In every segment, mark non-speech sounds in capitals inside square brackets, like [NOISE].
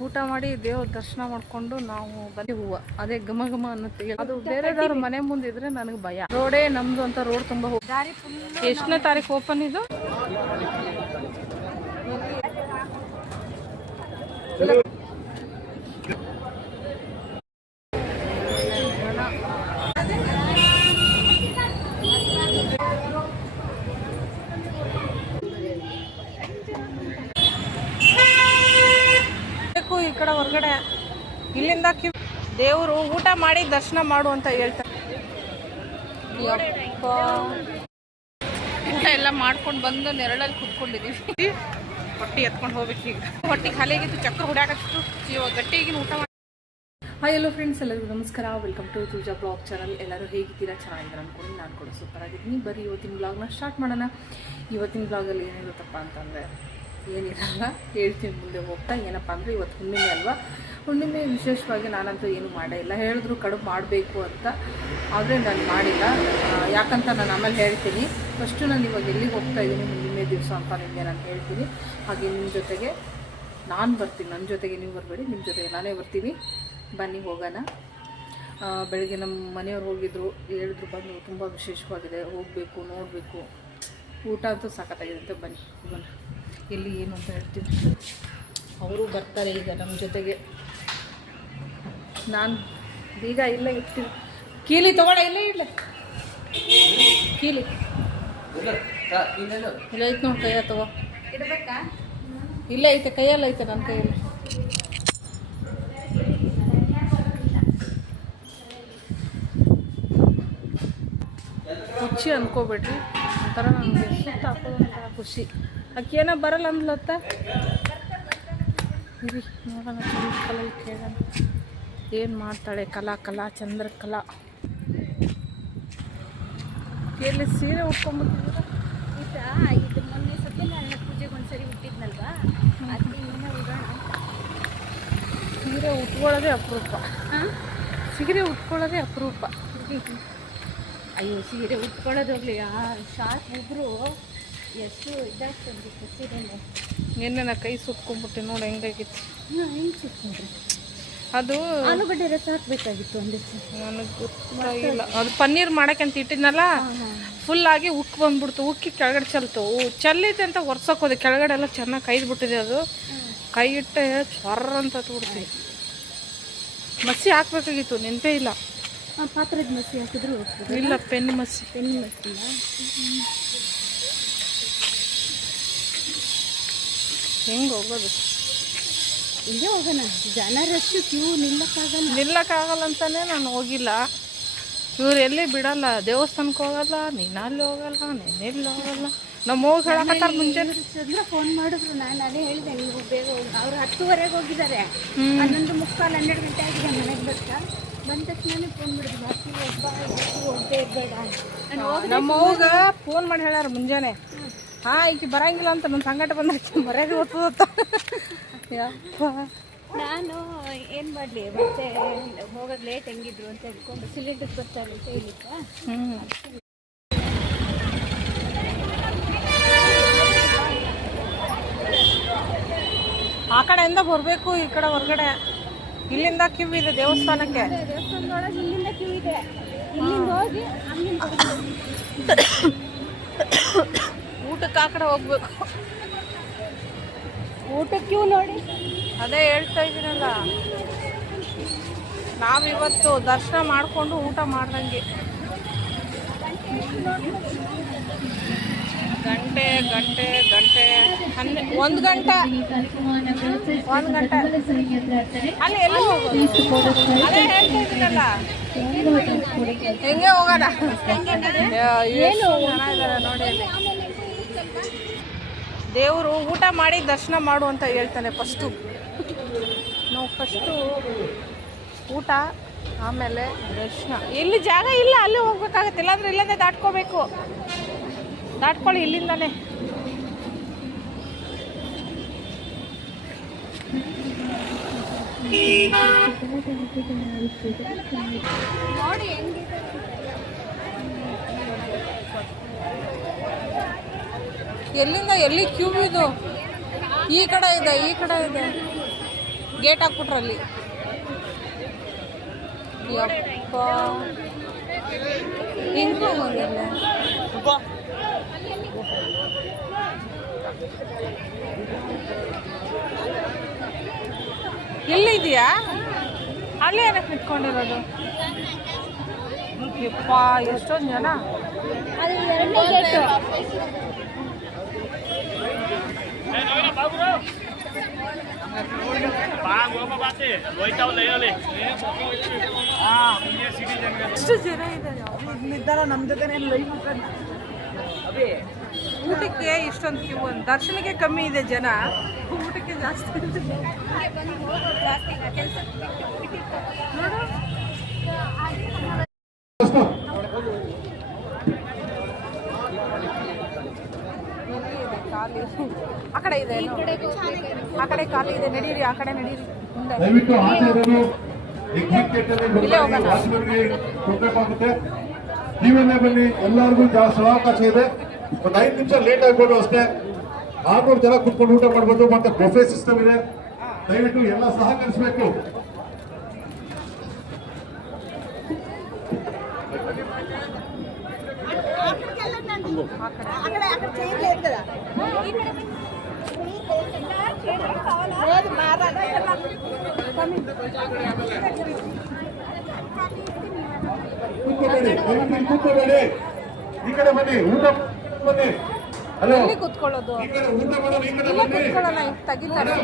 ಊಟ ಮಾಡಿ ದೇವ್ರ ದರ್ಶನ ಮಾಡ್ಕೊಂಡು ನಾವು ಬರೀ ಹೂವ. ಅದೇ ಘಮ ಘಮ ಅನ್ನತ್ತೆ ಅದು ಬೇರೆದವ್ರ ಮನೆ ಮುಂದೆ ಇದ್ರೆ ನನಗೆ ಭಯ. ರೋಡೇ ನಮ್ದು ಅಂತ ರೋಡ್ ತುಂಬಾ ಹೋಗಿ ಎಷ್ಟನೇ ತಾರೀಕು ಓಪನ್ ಇದು ಬೇಕು ಈ ಕಡೆ ಹೊರಗಡೆ ಇಲ್ಲಿಂದ ಕ್ಯೂ ದೇವರು ಊಟ ಮಾಡಿ ದರ್ಶನ ಮಾಡು ಅಂತ ಹೇಳ್ತಾರೆ. ಊಟ ಎಲ್ಲ ಮಾಡ್ಕೊಂಡು ಬಂದು ನೆರಳಲ್ಲಿ ಕುತ್ಕೊಂಡಿದೀವಿ. ಹೊಟ್ಟಿ ಎತ್ಕೊಂಡು ಹೋಗ್ಬೇಕು ಈಗ. ಹೊಟ್ಟಿ ಖಾಲಿಯಾಗಿತ್ತು, ಚಕ್ರ ಹುಡಾಕಷ್ಟು ಇವಾಗ ಗಟ್ಟಿಗಿನ ಊಟ ಮಾಡಿ. ಹಾಯ್ ಎಲ್ಲೋ ಫ್ರೆಂಡ್ಸ್ ಎಲ್ಲರಿಗೂ ನಮಸ್ಕಾರ. ವೆಲ್ಕಮ್ ಟು ತುಜಾ ಬ್ಲಾಗ್ ಚಾನಲ್ ಎಲ್ಲರೂ ಹೇಗಿದ್ದೀರಾ? ಚೆನ್ನಾಗಿದ್ದೀರಾ ಅಂದ್ಕೊಂಡು ನಾನು ಕೂಡ ಸೂಪರ್ ಆಗಿದ್ದೀನಿ. ಬರೀ ಇವತ್ತಿನ ಬ್ಲಾಗ್ನ ಸ್ಟಾರ್ಟ್ ಮಾಡೋಣ. ಇವತ್ತಿನ ಬ್ಲಾಗಲ್ಲಿ ಏನಿರುತ್ತಪ್ಪ ಅಂತಂದರೆ ಏನಿರಲ್ಲ, ಹೇಳ್ತೀನಿ ಮುಂದೆ ಹೋಗ್ತಾ, ಏನಪ್ಪ ಅಂದರೆ ಇವತ್ತು ಹುಣ್ಣಿಮೆ ಅಲ್ವಾ? ಹುಣ್ಣಿಮೆ ವಿಶೇಷವಾಗಿ ನಾನಂತೂ ಏನು ಮಾಡೇ ಇಲ್ಲ. ಹೇಳಿದ್ರು ಕಡುಬು ಮಾಡಬೇಕು ಅಂತ, ಆದರೆ ನಾನು ಮಾಡಿಲ್ಲ. ಯಾಕಂತ ನಾನು ಆಮೇಲೆ ಹೇಳ್ತೀನಿ. ಫಸ್ಟು ನಾನು ಇವಾಗ ಎಲ್ಲಿಗೆ ಹೋಗ್ತಾ ಇದ್ದೀನಿ ಹುಣ್ಣಿಮೆ ದಿವಸ ಅಂತ ನಿಮಗೆ ನಾನು ಹೇಳ್ತೀನಿ. ಹಾಗೆ ನಿಮ್ಮ ಜೊತೆಗೆ ನಾನು ಬರ್ತೀನಿ. ನನ್ನ ಜೊತೆಗೆ ನೀವು ಬರಬೇಡಿ, ನಿಮ್ಮ ಜೊತೆಗೆ ನಾನೇ ಬರ್ತೀನಿ. ಬನ್ನಿ, ಹೋಗೋಣ. ಬೆಳಗ್ಗೆ ನಮ್ಮ ಮನೆಯವ್ರು ಹೋಗಿದ್ರು, ಹೇಳಿದ್ರು ಬಂದು ತುಂಬ ವಿಶೇಷವಾಗಿದೆ, ಹೋಗಬೇಕು, ನೋಡಬೇಕು. ಊಟ ಅಂತೂ ಸಾಕತ್ತಾಗಿದೆ ಅಂತ ಬನ್ನಿ, ಹೋಗೋಣ. ಎಲ್ಲಿ ಏನು ಅಂತ ಹೇಳ್ತೀನಿ ಅವರು ಬರ್ತಾರೆ ಈಗ ನಮ್ಮ ಜೊತೆಗೆ. ನಾನು ಬೀಗ ಇಲ್ಲೇ ಇರ್ತೀನಿ. ಕೀಲಿ ತಗೊಳ ಇಲ್ಲೇ ಇಲ್ಲ ಕೀಲಿ. ಇಲ್ಲ ಐತೆ ನೋಡಿ ಕೈಯ ತಗೋ. ಇಲ್ಲ ಐತೆ ಕೈಯಲ್ಲಿ ಐತೆ ನನ್ನ ಕೈಯಲ್ಲಿ ಖುಷಿ ಅನ್ಕೋಬೇಡ್ರಿ. ಒಂಥರ ನನಗೆ ಸುತ್ತ ಹಾಕೋದು ಒಂಥರ ಖುಷಿ. ಆಕೆ ಏನೋ ಬರಲ್ಲ ಅಂದ್ಲತ್ತ ಇರಿ ನೋಡೋಣ ಕಲಲ್ಲಿ ಕೇಳೋಣ ಏನು ಮಾಡ್ತಾಳೆ ಕಲಾ ಕಲಾ ಚಂದ್ರಕಲಾ ಎಲ್ಲಿ ಸೀರೆ ಉಟ್ಕೊಂಡ್ಬಿಟ್ಟಿದ್ದೀರ ಆಯ್ತಾ ಇದು ಮೊನ್ನೆ ಸತ್ಯನಾರಾಯಣ ಪೂಜೆಗೆ ಒಂದ್ಸರಿ ಹುಟ್ಟಿದ್ನಲ್ವಾ? ಇನ್ನೂ ಉಡೋಣ ಸೀರೆ ಉಟ್ಕೊಳ್ಳೋದೇ ಅಪರೂಪ. ಸೀರೆ ಉಟ್ಕೊಳ್ಳೋದೇ ಅಪರೂಪ. [LAUGHS] ಅಯ್ಯೋ ಸೀರೆ ಉಟ್ಕೊಳ್ಳೋದೋಗ್ಲಿ ಆ ಶಾರ್ಟ್ ಇಬ್ರು ಎಷ್ಟು ಇದಾಗ್ತಂದಿತ್ತು ಸೀರೆನೆ ನಿನ್ನೆ ನಾ ಕೈ ಸುಟ್ಕೊಂಡ್ಬಿಟ್ಟೆ ನೋಡಿ ಹೆಂಗಾಗಿತ್ತು? ಹಾಂ ಹೆಂಗೆ ಸಿಕ್ಕೊಂಡ್ರಿ ಅದು ಆಲೂಗಡ್ಡೆ ರಸ ಹಾಕ್ಬೇಕಾಗಿತ್ತು ಒಂದಿಷ್ಟು. ನನಗೆ ಗೊತ್ತಾಗಿಲ್ಲ ಅದು ಪನ್ನೀರ್ ಮಾಡಕ್ಕೆ ಅಂತ ಇಟ್ಟಿದ್ನಲ್ಲ ಫುಲ್ ಆಗಿ ಉಕ್ಕಿ ಬಂದ್ಬಿಡ್ತು ಉಕ್ಕಿ ಕೆಳಗಡೆ ಚಲ್ತು. ಚಲ್ಲಿದೆ ಚೆಲ್ಲೈತೆ ಅಂತ ಒರ್ಸಕ್ ಹೋದೆ. ಕೆಳಗಡೆ ಎಲ್ಲ ಚೆನ್ನಾಗಿ ಕೈದು ಬಿಟ್ಟಿದೆ ಅದು. ಕೈ ಇಟ್ಟೆ ಚೊರ್ರ ಅಂತ ಹತ್ಬಿಡ್ತೀವಿ ಮಸಿ ಹಾಕ್ಬೇಕಾಗಿತ್ತು ನೆನಪೇ ಇಲ್ಲ. ಪಾತ್ರದ ಮಸಿ ಹಾಕಿದ್ರು ಇಲ್ಲ ಪೆನ್ ಮಸಿ. ಪೆನ್ ಮಸಿಲ್ಲ ಹೆಂಗೆ ಹೋಗೋದು? ಇಲ್ಲೇ ಹೋಗೋಣ. ಜನ ರಶ್ ಕ್ಯೂ ನಿಲ್ಲಕ್ಕಾಗಲ್ಲ. ನಿಲ್ಲಕ್ಕಾಗಲ್ಲ ಅಂತಾನೆ ನಾನು ಹೋಗಿಲ್ಲ. ಇವ್ರು ಎಲ್ಲಿ ಬಿಡಲ್ಲ? ದೇವಸ್ಥಾನಕ್ಕೆ ಹೋಗಲ್ಲ ನೀನು ಅಲ್ಲಿ ಹೋಗಲ್ಲ ನಿನ್ನೆಲ್ಲಿ ಹೋಗಲ್ಲ. ನಮ್ಮ ಹೋಗಿ ಹೇಳಕತ್ತಾರ ಮುಂಜಾನೆ ಚಂದ್ರ ಫೋನ್ ಮಾಡಿದ್ರು. ನಾನು ಅದೇ ಹೇಳಿದೆ ನೀವು ಬೇಗ ಹೋಗಿ ಅವ್ರು ಹತ್ತುವರೆಗೆ ಹೋಗಿದ್ದಾರೆ. ಹನ್ನೊಂದು ಮುಕ್ಕಾಲು ಹನ್ನೆರಡು ಗಂಟೆ ಆಗಿದೆ ಮನೆಗೆ ಬರ್ತಾ. ಬಂದ ತಕ್ಷಣ ಫೋನ್ ಮಾಡಿದ್ರು. ಬಾಕಿ ಒಬ್ಬ ನಮ್ಮ ಹೋಗ ಫೋನ್ ಮಾಡಿ ಹೇಳ್ಯಾರ ಮುಂಜಾನೆ. ಹಾ ಈಕೆ ಬರಂಗಿಲ್ಲ ಅಂತ ನನ್ನ ಸಂಗಟ ಬಂದ ಮರ್ಯಾದೆ ಓದ್ತದತ್ತ. ಯಪ್ಪ. ನಾನು ಏನು ಮಾಡಲಿ ಮತ್ತೆ ಹೋಗೋದು ಲೇಟ್ ಹೆಂಗಿದ್ರು ಅಂತ ಹೇಳ್ಕೊಂಡು ಸಿಲಿಂಡರ್ ಬರ್ತಾರೆ ಅಂತ ಹೇಳಿದ್ದ ಹ್ಞೂ ಆ ಕಡೆಯಿಂದ ಬರಬೇಕು ಈ ಕಡೆ ಹೊರಗಡೆ. ಇಲ್ಲಿಂದ ಕ್ಯೂ ಇದೆ ದೇವಸ್ಥಾನಕ್ಕೆ. ದೇವಸ್ಥಾನದೊಳಗೆ ಇಲ್ಲಿಂದ ಕ್ಯೂ ಇದೆ. ಇಲ್ಲಿಂದ ಹೋಗಿ ಊಟಕ್ಕೆ ಆ ಕಡೆ ಹೋಗ್ಬೇಕು. ಊಟಕ್ಕೆ ನೋಡಿ. ಅದೇ ಹೇಳ್ತಾ ಇದ್ದೀನಲ್ಲ. ನಾವಿವತ್ತು ದರ್ಶನ ಮಾಡಿಕೊಂಡು ಊಟ ಮಾಡ್ದಂಗೆ. ಗಂಟೆ ಗಂಟೆ ಗಂಟೆ ಹನ್ನೆ ಒಂದು ಗಂಟೆ. ಒಂದು ಗಂಟೆ. ಅಲ್ಲಿ ಎಲ್ಲ ಅದೇ ಹೇಳ್ತಾ ಇದ್ದೀನಲ್ಲ. ಹೆಂಗೆ ಹೋಗೋಣ? ಏನು? ಇದ್ದಾರೆ ನೋಡಿ ಅಲ್ಲಿ. ದೇವರು ಊಟ ಮಾಡಿ ದರ್ಶನ ಮಾಡು ಅಂತ ಹೇಳ್ತಾನೆ ಫಸ್ಟು ನಾವು ಫಸ್ಟು ಊಟ, ಆಮೇಲೆ ದರ್ಶನ. ಇಲ್ಲಿ ಜಾಗ ಇಲ್ಲ, ಅಲ್ಲಿ ಹೋಗ್ಬೇಕಾಗತ್ತೆ. ಇಲ್ಲಾಂದ್ರೆ ಇಲ್ಲಂದೇ ದಾಟ್ಕೋಬೇಕು. ದಾಟ್ಕೊಳ್ಳಿ ಇಲ್ಲಿಂದಾನೆ. ನೋಡಿ ಎಲ್ಲಿಂದ, ಎಲ್ಲಿ ಕ್ಯೂ ಇದು? ಈ ಕಡೆ ಇದೆ, ಈ ಕಡೆ ಇದೆ. ಗೇಟ್ ಹಾಕ್ಬಿಟ್ರಲ್ಲಿ. ಯಪ್ಪ. ಹಿಂಗ್ ಹೋಗೋದಿಲ್ಲ ಎಲ್ಲಿದೆಯಾ ಅಲ್ಲೇ ಏನಕ್ಕೆ ನಿಂತ್ಕೊಂಡಿರೋದು? ಎಷ್ಟೊಂದು ಜನ ಅದು ಎರಡನೇ ಗೇಟು ಎಷ್ಟು ಜನ ಇದ್ದಾರೆ ನಿರ್ಧಾರ ನಮ್ಮ ಜೊತೆ ಲೈವ್ ಊಟಕ್ಕೆ ಇಷ್ಟೊಂದು ಕ್ಯೂ ಅಂತ. ದರ್ಶನಕ್ಕೆ ಕಮ್ಮಿ ಇದೆ ಜನ. ಊಟಕ್ಕೆ ಜಾಸ್ತಿ ಇದೆ ಹೀಗೆ ಬಂದು ಹೋಗೋದು ಜಾಸ್ತಿ ಈಗ ಕೆಲಸ ನೋಡು ಖಾಲಿ ಆ ಕಡೆ ಇದೆ. ಆ ಕಡೆ ಖಾಲಿ ಇದೆ. ನಡೀರಿ ಆ ಕಡೆ ನಡೀರಿ. ಅಲ್ಲಿ ಇಲ್ಲೇ ಹೋಗೋಣ. ನೀವನ್ನೇ ಬನ್ನಿ ಎಲ್ಲರಿಗೂ ಜಾಸ್ತಿ ಅವಕಾಶ ಇದೆ. ಒಂದು ಐದು ನಿಮಿಷ ಲೇಟ್ ಆಗ್ಬೋದು ಅಷ್ಟೇ. ಆರ್ನೂರು ಜನ ಕುತ್ಕೊಂಡು ಊಟ ಮಾಡ್ಬೋದು. ಮತ್ತೆ ಬೊಫೆ ಸಿಸ್ಟಮ್ ಇದೆ. ದಯವಿಟ್ಟು ಎಲ್ಲ ಸಹಕರಿಸಬೇಕು. ಕೂತ್ಕೋಬೇಡಿ ದಯವಿಟ್ಟು ಇಲ್ಲಿ ಕೂತ್ಕೋಬೇಡಿ ಈ ಕಡೆ ಬನ್ನಿ ಊಟ ಬನ್ನಿ ಹಲೋ ಎಲ್ಲಿ ಕೂತ್ಕೊಳ್ಳೋದು ಈ ಕಡೆ ಊಟ ಮಾಡೋದು ಈ ಕಡೆ ಇಲ್ಲೇ ಬನ್ನಿ ಕೂತ್ಕೊಳ್ಳೋಣ ಈಗ ತೆಗಿತಾರೆ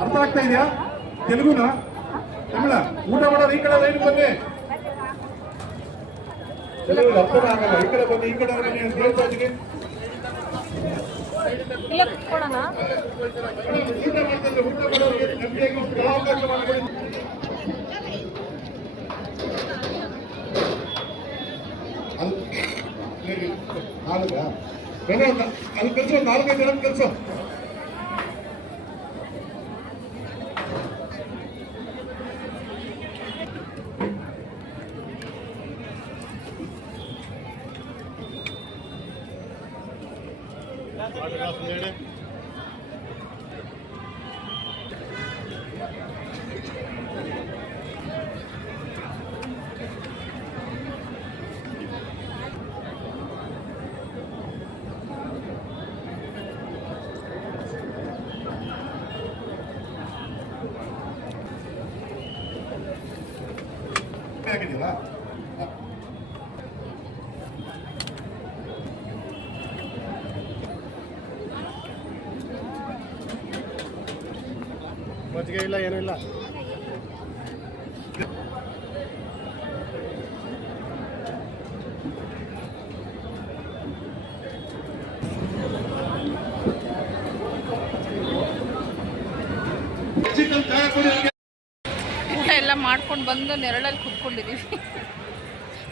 ಅರ್ಥ ಆಗ್ತಾ ಇದೆಯಾ ತೆಲುಗುನ ತಮಿಳ ಊಟ ಮಾಡೋದು ಈ ಕಡೆ ಲೈನ್ ಬನ್ನಿ ತೆಲುಗು ಅರ್ಥ ಆಗಲ್ಲ ಈ ಕಡೆ ಬನ್ನಿ ಈ ಕಡೆ ಬನ್ನಿ ಅಂತ ಹೇಳ್ತಾ ಇದ್ದೀನಿ. ಇಲ್ಲೇ ಕೂತ್ಕೊಳ್ಳೋಣ. ಅಲ್ಲಿ ಕೆಲಸ ನಾಲ್ಕೈದು ಜನ ಕೆಲಸ. ಇಲ್ಲ ಏನೂ ಇಲ್ಲ. ಊಟ ಎಲ್ಲ ಮಾಡ್ಕೊಂಡು ಬಂದು ನೆರಳಲ್ಲಿ ಕುತ್ಕೊಂಡಿದೀವಿ.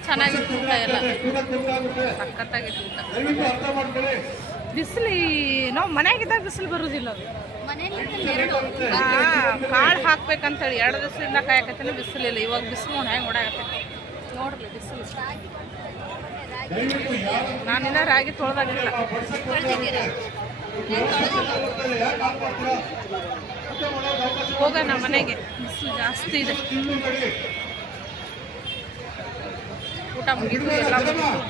ಚೆನ್ನಾಗಿತ್ತು ಊಟ ಎಲ್ಲ. ಸಕ್ಕತ್ತಾಗಿತ್ತು ಊಟ. ಬಿಸಿಲಿ ಅರ್ಥ ಮಾಡ್ಕೊಳ್ಳಿ. ಬಿಸಿಲು ನಾವು ಮನೆಯಾಗಿದ್ದಾಗ ಬಿಸಿಲು ಬರೋದಿಲ್ಲ ಅದು. ಕಾಳು ಹಾಕ್ಬೇಕಂತೇಳಿ ಎರಡು ದಿವಸದಿಂದ ಕಾಯಕತ್ತೇನೆ ಬಿಸಿಲಿಲ್ಲ ಇವಾಗ ಬಿಸಿಲು ಹೆಂಗೆ ಓಡಾಗತ್ತೆ ನೋಡ್ರಿ ಬಿಸಿಲು ನಾನಿನ್ನ ರಾಗಿ ತೊಳೆದಾಗಿಲ್ಲ ಹೋಗೋಣ ಮನೆಗೆ ಬಿಸಿಲು ಜಾಸ್ತಿ ಇದೆ ಊಟ ಮುಗಿದು ಎಲ್ಲ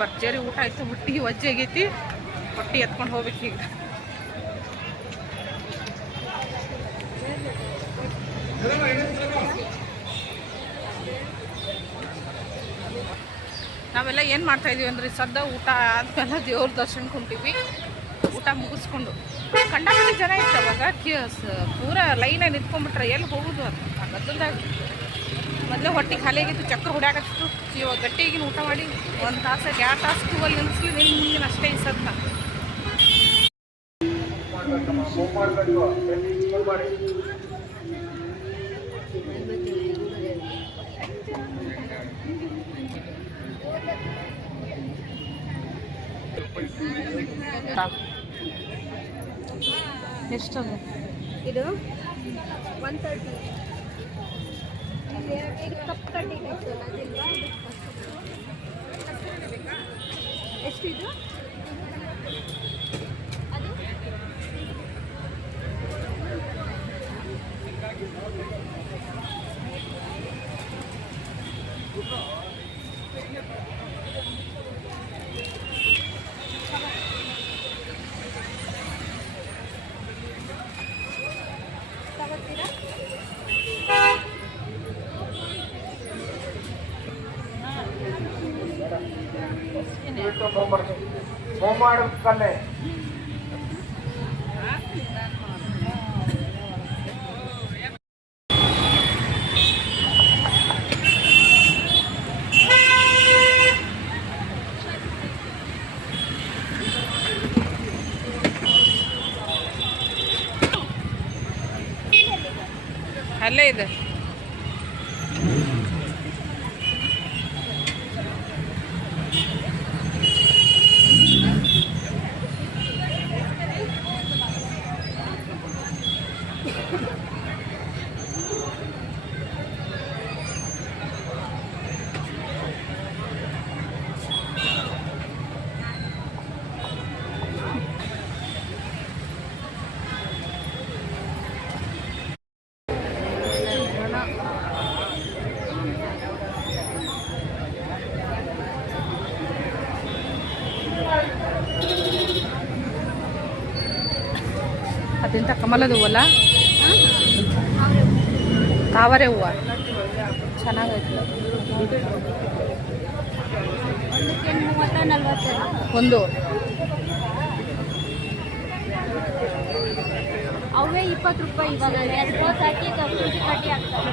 ಬರ್ಜರಿ ಊಟ ಆಯ್ತು ಹೊಟ್ಟಿಗೆ ವಜ್ಜೆ ಆಗೈತಿ ಹೊಟ್ಟಿ ಎತ್ಕೊಂಡು ಹೋಗ್ಬೇಕು ಈಗ ನಾವೆಲ್ಲ ಏನು ಮಾಡ್ತಾ ಇದೀವಿ ಅಂದ್ರೆ ಸದ್ದ ಊಟ ಆದಮೇಲೆ ದೇವ್ರ ದರ್ಶನಕ್ಕೆ ಹೊಂಟಿವಿ ಊಟ ಮುಗಿಸ್ಕೊಂಡು. ಕಂಡ ಜನ ಇತ್ತು ಅವಾಗ. ಕ್ಯೂಸ್ ಪೂರ ಲೈನಾಗಿ ನಿಂತ್ಕೊಂಡ್ಬಿಟ್ರೆ ಎಲ್ಲಿ ಹೋಗುದು ಅಂತ. ಆ ಗದ್ದಲ್ದಾಗ. ಮೊದಲೇ ಹೊಟ್ಟೆ ಖಾಲಿ ಆಗಿತ್ತು ಚಕ್ರ ಹೊಡ್ಯಾಕತ್ತಿತ್ತು. ಇವಾಗ ಗಟ್ಟಿಗಿನ ಊಟ ಮಾಡಿ ಒಂದು ತಾಸು, ಎರಡು ತಾಸು ಕ್ಯೂವಲ್ಲಿ ನಿಲ್ಲಿಸ್ಲಿ ನಿನ್ನ ಮುಂದಿನ ಅಷ್ಟೇ ಈ ಸದ್ದ ಎಷ್ಟದು? ಇದು ಒನ್ ತರ್ಟಿ ಇದು ಕಪ್ ಕಟ್ಟಿಂಗ್ ಎಷ್ಟಿದು ಹೋಮಾಡ ಕಲ್ಲೆ ಅಲ್ಲೇ ಇದೆ. ಕಮಲದ ಹೂವಲ್ಲ? ತಾವರೆ ಹೂವು. ಚೆನ್ನಾಗೈತೆ. ಒಂದು. ಅವೇ ಇಪ್ಪತ್ತು ರೂಪಾಯಿ ಇವಾಗ. ಎರಡು ಕೋಸ್ ಹಾಕಿ ಕಟ್ಟಿ ಕಟ್ಟಿ ಹಾಕ್ತಾರೆ.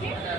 Okay.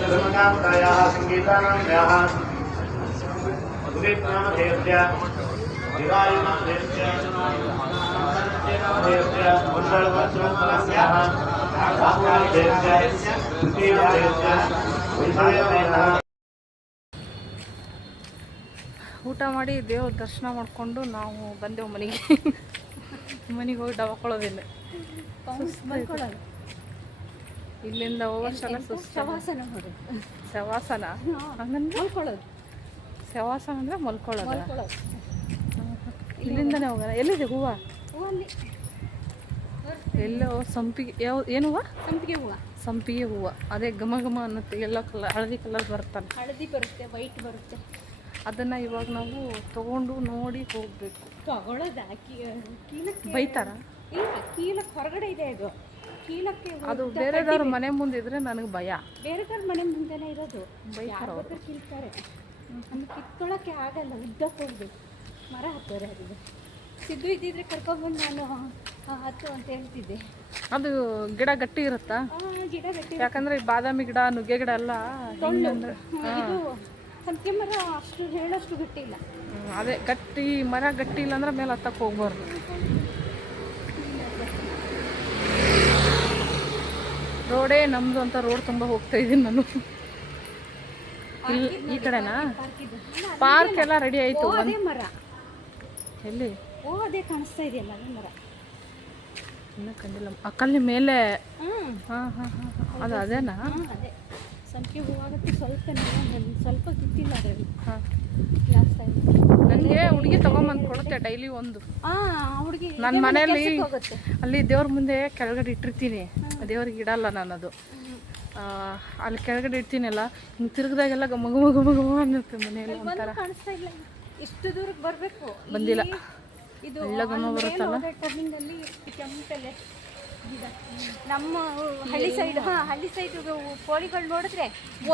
धर्मकामतायाः सङ्गीतानाम्याः मधुरेत्नामधेयस्य विवायुनामधेयस्य नामधेयस्य मण्डलवत्सवत्सवस्याः नामधेयस्य तृतीयधेयस्य वैधायवेदः ಊಟ ಮಾಡಿ ದೇವ್ರ ದರ್ಶನ ಮಾಡಿಕೊಂಡು ನಾವು ಬಂದೆವು ಮನೆಗೆ ಮನೆಗೆ ಹೋಗಿ ಡಬಕೊಳ್ಳೋದಿಲ್ಲ ಇಲ್ಲಿಂದ ಹೋಗೋಷ್ಟೆಲ್ಲ ಶವಾಸನ ಶವಾಸನ? ಮಲ್ಕೊಳ್ಳೋದು. ಶವಾಸನ ಅಂದ್ರೆ ಮಲ್ಕೊಳ್ಳೋದು. ಇಲ್ಲಿಂದನೇ ಹೋಗೋಣ. ಎಲ್ಲಿದೆ ಹೂವು? ಎಲ್ಲೋ ಸಂಪಿಗೆ ಯಾವ ಏನು ಹೂವ? ಸಂಪಿಗೆ ಹೂವ. ಸಂಪಿಗೆ ಹೂವ. ಅದೇ ಘಮ ಘಮ ಅನ್ನತ್ತೆ. ಎಲ್ಲೋ ಕಲರ್ ಹಳದಿ ಕಲರ್ ಬರ್ತಾನೆ ಹಳದಿ ಬರುತ್ತೆ ವೈಟ್ ಬರುತ್ತೆ. ಅದನ್ನು ಇವಾಗ ನಾವು ತಗೊಂಡು ನೋಡಿ ಹೋಗಬೇಕು. ತಗೊಳ್ಳೋದ ಕೀಲಕ್ಕೆ ಬೈತಾರ? ಇಲ್ಲ ಕೀಲಕ್ಕೆ ಹೊರಗಡೆ ಇದೆ ಅದು. ಕೀಲಕ್ಕೆ ಅದು ಬೇರೆದವ್ರ ಮನೆ ಮುಂದೆ ಇದ್ರೆ ನನಗೆ ಭಯ. ಬೇರೆದವ್ರ ಮನೆ ಮುಂದೆನೇ ಇರೋದು. ಯಾರು. ಬೇಕಾದ್ರೆ ಕಿಲ್ತಾರೆ ನಮ್ಗೆ ಕಿತ್ಕೊಳ್ಳೋಕ್ಕೆ ಆಗಲ್ಲ ಉದ್ದಕ್ಕೆ ಹೋಗ್ಬೇಕು. ಮರ ಹತ್ತೋರೆ ಅದಿದೆ ಸಿದ್ದು ಇದ್ದಿದ್ರೆ ಕರ್ಕೊಂಡ್ಬಂದು ನಾನು ಹತ್ತು ಅಂತ ಹೇಳ್ತಿದ್ದೆ. ಅದು ಗಿಡ ಗಟ್ಟಿ ಇರುತ್ತಾ? ಗಿಡ ಗಟ್ಟಿ ಯಾಕಂದ್ರೆ ಬಾದಾಮಿ ಗಿಡ ನುಗ್ಗೆ ಗಿಡ ಎಲ್ಲ ಇದು ಸಂಪಿಗೆ ಮರ ಅಷ್ಟು ಹೇಳೋಷ್ಟು ಗಟ್ಟಿ ಇಲ್ಲ ಹ್ಮ್, ಅದೇ ಗಟ್ಟಿ ಮರ ಗಟ್ಟಿ ಇಲ್ಲ ಅಂದ್ರೆ ಮೇಲೆ ಹತ್ತಕ್ಕೆ ಹೋಗ್ಬಾರ್ದು. ರೋಡೇ ನಮ್ದು ಅಂತ ರೋಡ್ ತುಂಬ ಹೋಗ್ತಾ ಇದ್ದೀನಿ ನಾನು. ಇಲ್ಲಿ ಈ ಕಡೆನಾ? ಪಾರ್ಕ್ ಇದು ಪಾರ್ಕ್ ಎಲ್ಲ ರೆಡಿ ಆಯ್ತು. ಓ ಅದೇ ಮರ. ಎಲ್ಲಿ? ಓ ಅದೇ ಕಾಣಿಸ್ತಾ ಇದೆಯಲ್ಲ ಅದೇ ಮರ. ಇನ್ನೂ ಕಂಡಿಲ್ಲ. ಅಕ್ಕಲ್ಲಿ ಮೇಲೆ ಹ್ಮ್. ಹಾಂ ಹಾಂ ಹಾಂ ಅದು ಅದೇನಾ? ಹ್ಮ್, ಅದೇ. ಸಂಪಿಗೆ ಹೂವಾಗುತ್ತೆ ಸ್ವಲ್ಪ ಸ್ವಲ್ಪ ಕಿತ್ತಿಲ್ಲ ಹಾಂ. ಲಾಸ್ಟ್ ಟೈಮ್ ನನಗೆ ಹುಡುಗಿ ತಗೊಂಬಂದು ಕೊಡುತ್ತೆ ಡೈಲಿ ಒಂದು. ಹುಡುಗಿ ನನ್ನ ಮನೆಯಲ್ಲಿ ಅಲ್ಲಿ ದೇವ್ರ ಮುಂದೆ ಕೆಳಗಡೆ ಇಟ್ಟಿರ್ತೀನಿ. ದೇವ್ರಿಗೆ ಇಡಲ್ಲ ನಾನು ಅದು. ಅಲ್ಲಿ ಕೆಳಗಡೆ ಇಡ್ತೀನಲ್ಲ ಹಿಂಗೆ ತಿರುಗಿದಾಗೆಲ್ಲ ಮಗು ಮಗು ಮಗು ಅನ್ನತ್ತೆ ಮನೆಯಲ್ಲಿ ಒಂಥರ. ಇಷ್ಟು ದೂರಕ್ಕೆ ಬರಬೇಕು. ಬಂದಿಲ್ಲ. ಇದು ಎಲ್ಲ ಗಮ ಬರುತ್ತಲ್ಲ? ನಮ್ಮ ಹಳ್ಳಿ ಸೈಡ್ ಹಾ ಹಳ್ಳಿ ಸೈಡ್ ಕೋಳಿಗಳು ನೋಡಿದ್ರೆ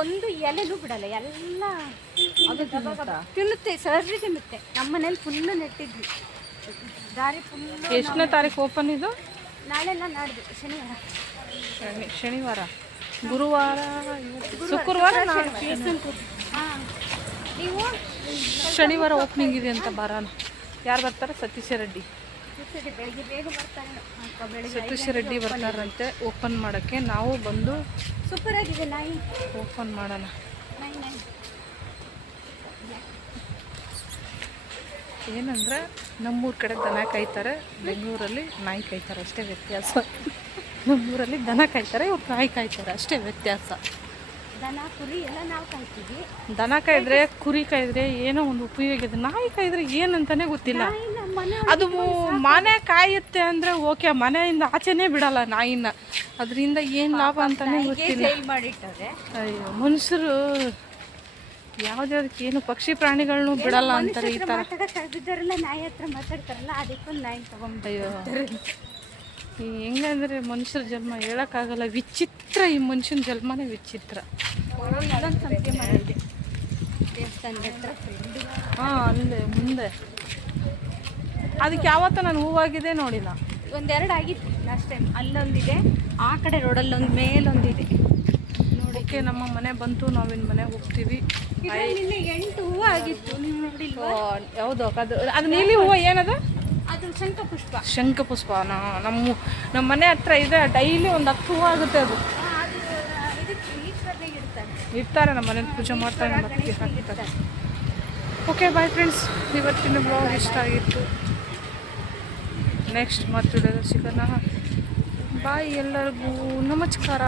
ಒಂದು ಎಲೆನೂ ಬಿಡಲ್ಲ ಎಲ್ಲ ತಿನ್ನುತ್ತೆ ಸರ್ರಿ ತಿನ್ನುತ್ತೆ? ನಮ್ಮ ಮನೇಲಿ ಫುಲ್ಲು ನೆಟ್ಟಿದ್ವಿ. ದಾರಿ ಫುಲ್ ಎಷ್ಟನೇ ತಾರೀಕು ಓಪನ್ ಇದು? ನಾಳೆಲ್ಲ ನಾಡ್ದು ಶನಿವಾರ. ಶನಿವಾರ. ಗುರುವಾರ ಶುಕ್ರವಾರ ನಾಳೆ ಹಾಂ. ನೀವು? ಶನಿವಾರ ಓಪನಿಂಗ್ ಇದೆ ಅಂತ ಬಾರಾನ ಯಾರು ಬರ್ತಾರೆ? ಸತೀಶ ರೆಡ್ಡಿ. ಸತೀಶ ರೆಡ್ಡಿ ಬರ್ತಾರಂತೆ. ಓಪನ್ ಮಾಡೋಕ್ಕೆ ನಾವು ಬಂದು ಸೂಪರ್ ಆಗಿದೆ ನಾಯಿ ಓಪನ್ ಮಾಡೋಣ. ಏನಂದ್ರೆ ನಮ್ಮೂರ ಕಡೆ ದನ ಕಾಯ್ತಾರೆ. ಬೆಂಗಳೂರಲ್ಲಿ ನಾಯಿ ಕಾಯ್ತಾರೆ. ಅಷ್ಟೇ ವ್ಯತ್ಯಾಸ. ನಮ್ಮೂರಲ್ಲಿ ದನ ಕಾಯ್ತಾರೆ ಇವ್ರು ನಾಯಿ ಕಾಯ್ತಾರೆ. ಅಷ್ಟೇ ವ್ಯತ್ಯಾಸ. ದನ ಕುರಿ ಎಲ್ಲ ನಾವು ಕಾಯ್ತೀವಿ. ದನ ಕಾಯ್ದ್ರೆ ಕುರಿ ಕಾಯ್ದ್ರೆ ಏನೋ ಒಂದು ಉಪಯೋಗ ಇದೆ. ನಾಯಿ ಕಾಯ್ದ್ರೆ ಏನಂತಾನೆ ಗೊತ್ತಿಲ್ಲ. ಅದು ಮನೆ ಕಾಯುತ್ತೆ ಅಂದ್ರೆ ಓಕೆ ಮನೆಯಿಂದ ಆಚೆನೇ ಬಿಡಲ್ಲ ನಾಯಿನ. ಅದರಿಂದ ಏನು ಲಾಭ ಗೊತ್ತಿಲ್ಲ. ಮಾಡಿಟ್ಟವ್ರೆ. ಅಯ್ಯೋ ಮನುಷ್ಯರು ಯಾವ್ದ್ಯಾವ್ದಕ್ಕೆ ಏನು ಪಕ್ಷಿ ಪ್ರಾಣಿಗಳನ್ನು ಬಿಡಲ್ಲ ಅಂತಾರೆ ಈ ಥರ ನಾಯಿ ಹತ್ರ ಮಾತಾಡ್ತಾರಲ್ಲ ಅದಕ್ಕೊಂದು ನಾಯಿ ಈ ಹೆಂಗಂದ್ರೆ ಮನುಷ್ಯರ ಜನ್ಮ ಹೇಳಕ್ಕಾಗಲ್ಲ ವಿಚಿತ್ರ ಈ ಮನುಷ್ಯನ ಜನ್ಮನೇ ವಿಚಿತ್ರ. ದೇವಸ್ಥಾನದ ಹತ್ರ ಹಾಂ ಅಲ್ಲೇ ಮುಂದೆ. ಅದಕ್ಕೆ ಯಾವತ್ತೂ ನಾನು ಹೂವಾಗಿದೆ ನೋಡಿಲ್ಲ. ಒಂದೆರಡು ಆಗಿತ್ತು ಲಾಸ್ಟ್ ಟೈಮ್ ಅಲ್ಲೊಂದಿದೆ ಆ ಕಡೆ ರೋಡಲ್ಲಿ ಒಂದು ಮೇಲೊಂದಿದೆ. ನೋಡಿ. ಓಕೆ ನಮ್ಮ ಮನೆ ಬಂತು ನಾವಿನ ಮನೆಗೆ ಹೋಗ್ತೀವಿ. ನಿನ್ನೆ ಎಂಟು ಹೂವು ಆಗಿತ್ತು ನೀವು ನೋಡಿಲ್ವಾ? ಯಾವುದು ಅದು ಅದು ನೀಲಿ ಹೂವು ಏನದು? ಅದು ಶಂಖ ಪುಷ್ಪ ಶಂಖಪುಷ್ಪ ನಾ- ನಮ್ಮ ನಮ್ಮ ಮನೆ ಹತ್ರ ಇದೆ ಡೈಲಿ ಒಂದು ಹತ್ತು ಹೂವು ಆಗುತ್ತೆ ಅದು. ಇರ್ತಾರೆ ನಮ್ಮ ಮನೇಲಿ ಪೂಜೆ ಮಾಡ್ತಾರೆ ಓಕೆ ಬಾಯ್ ಫ್ರೆಂಡ್ಸ್ ಇವತ್ತಿನ ಬ್ಲಾಗ್ ಇಷ್ಟ ಆಗಿತ್ತು. ನೆಕ್ಸ್ಟ್ ಮತ್ತೆ ಸಿಗೋಣ. ಬಾಯ್ ಎಲ್ಲರಿಗೂ. ನಮಸ್ಕಾರ.